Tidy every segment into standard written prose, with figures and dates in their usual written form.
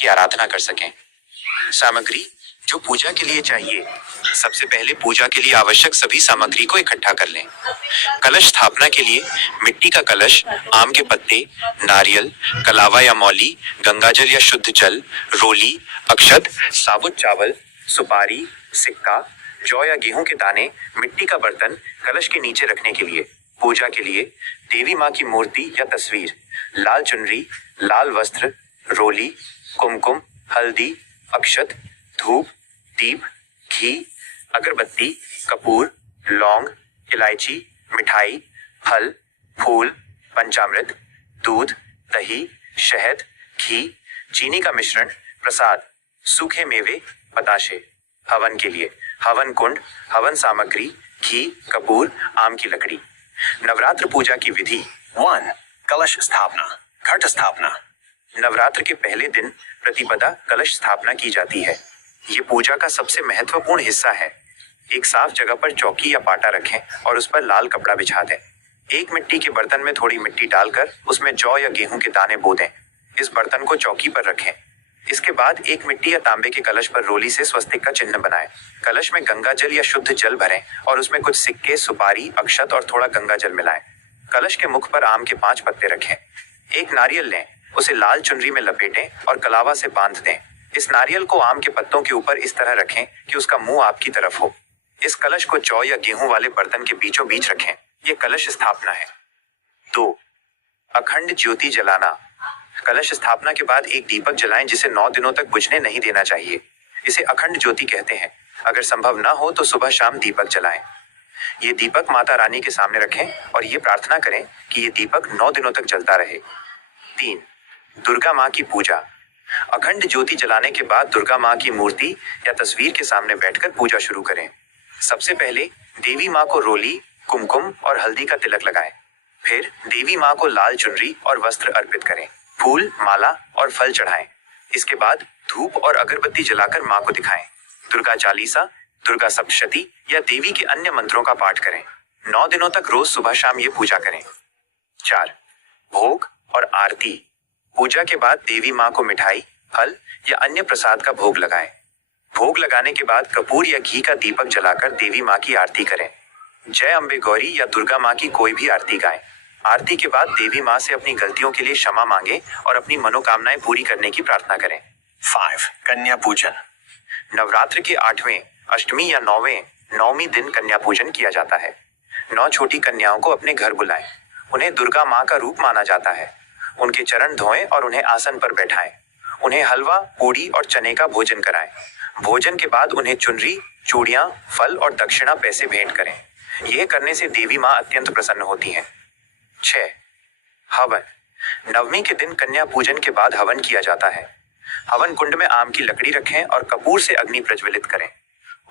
की आराधना कर सकें। सामग्री जो पूजा के लिए चाहिए। सबसे पहले पूजा के लिए आवश्यक सभी सामग्री को इकट्ठा कर लें। कलश स्थापना के लिए मिट्टी का कलश, आम के पत्ते, नारियल, कलावा या मौली, गंगाजल या शुद्ध जल, रोली, अक्षत, साबुत चावल, सुपारी, सिक्का, जौ या गेहूं के दाने, मिट्टी का बर्तन कलश के नीचे रखने के लिए। पूजा के लिए देवी माँ की मूर्ति या तस्वीर, लाल चुनरी, लाल वस्त्र, रोली, कुमकुम, हल्दी, अक्षत, धूप, दीप, घी, अगरबत्ती, कपूर, लौंग, इलायची, मिठाई, फल, फूल, पंचामृत, दूध, दही, शहद, घी, चीनी का मिश्रण, प्रसाद, सूखे मेवे, बताशे। हवन के लिए हवन कुंड, हवन सामग्री, घी, कपूर, आम की लकड़ी। नवरात्र पूजा की विधि। 1. कलश स्थापना, घट स्थापना। नवरात्र के पहले दिन प्रतिपदा कलश स्थापना की जाती है। ये पूजा का सबसे महत्वपूर्ण हिस्सा है। एक साफ जगह पर चौकी या पाटा रखें और उस पर लाल कपड़ा बिछा दें। एक मिट्टी के बर्तन में थोड़ी मिट्टी डालकर उसमें जौ या गेहूं के दाने बो दें। इस बर्तन को चौकी पर रखें। इसके बाद एक मिट्टी या तांबे के कलश पर रोली से स्वस्तिक का चिन्ह बनाएं। कलश में गंगा जल या शुद्ध जल भरें और उसमें कुछ सिक्के, सुपारी, अक्षत और थोड़ा गंगा जल मिलाएं। कलश के मुख पर आम के 5 पत्ते रखें। एक नारियल लें, उसे लाल चुनरी में लपेटें और कलावा से बांध दें। इस नारियल को आम के पत्तों के ऊपर इस तरह रखें कि उसका मुंह आपकी तरफ हो। इस कलश को जौ या गेहूं वाले बर्तन के बीचों बीच रखें। यह कलश स्थापना है। 2. अखंड ज्योति जलाना। कलश स्थापना के बाद एक दीपक जलाएं जिसे 9 दिनों तक बुझने नहीं देना चाहिए। इसे अखंड ज्योति कहते हैं। अगर संभव ना हो तो सुबह शाम दीपक जलाएं। ये दीपक माता रानी के सामने रखें और ये प्रार्थना करें कि ये दीपक 9 दिनों तक जलता रहे। 3. दुर्गा माँ की पूजा। अखंड ज्योति जलाने के बाद दुर्गा माँ की मूर्ति या तस्वीर के सामने बैठकर पूजा शुरू करें। सबसे पहले देवी माँ को रोली, कुमकुम और हल्दी का तिलक लगाएं। फिर देवी माँ को लाल चुनरी और वस्त्र अर्पित करें। फूल, माला और फल चढ़ाएं। इसके बाद धूप और अगरबत्ती जलाकर माँ को दिखाएं। दुर्गा चालीसा, दुर्गा सप्तशती या देवी के अन्य मंत्रों का पाठ करें। 9 दिनों तक रोज सुबह शाम ये पूजा करें। 4. भोग और आरती। पूजा के बाद देवी माँ को मिठाई, फल या अन्य प्रसाद का भोग लगाएं। भोग लगाने के बाद कपूर या घी का दीपक जलाकर देवी माँ की आरती करें। जय अम्बे गौरी या दुर्गा माँ की कोई भी आरती गाएं। आरती के बाद देवी माँ से अपनी गलतियों के लिए क्षमा मांगे और अपनी मनोकामनाएं पूरी करने की प्रार्थना करें। 5. कन्या पूजन। नवरात्र के 8वें, अष्टमी या 9वें दिन कन्या पूजन किया जाता है। 9 छोटी कन्याओं को अपने घर बुलाएं। उन्हें दुर्गा माँ का रूप माना जाता है। उनके चरण धोएं और उन्हें आसन पर बैठाएं। उन्हें हलवा, पूड़ी और चने का भोजन कराएं। भोजन के बाद उन्हें चुनरी, चूड़ियां, फल और दक्षिणा पैसे भेंट करें। यह करने से देवी माँ अत्यंत प्रसन्न होती हैं। 6. हवन। नवमी के दिन कन्या पूजन के बाद हवन किया जाता है। हवन कुंड में आम की लकड़ी रखें और कपूर से अग्नि प्रज्वलित करें।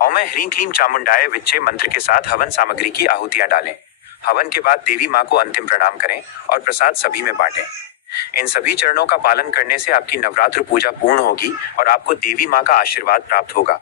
ओम ह्रीं क्लीं चामुंडाय विच्चे मंत्र के साथ हवन सामग्री की आहुतियां डालें। हवन के बाद देवी माँ को अंतिम प्रणाम करें और प्रसाद सभी में बांटें। इन सभी चरणों का पालन करने से आपकी नवरात्र पूजा पूर्ण होगी और आपको देवी माँ का आशीर्वाद प्राप्त होगा।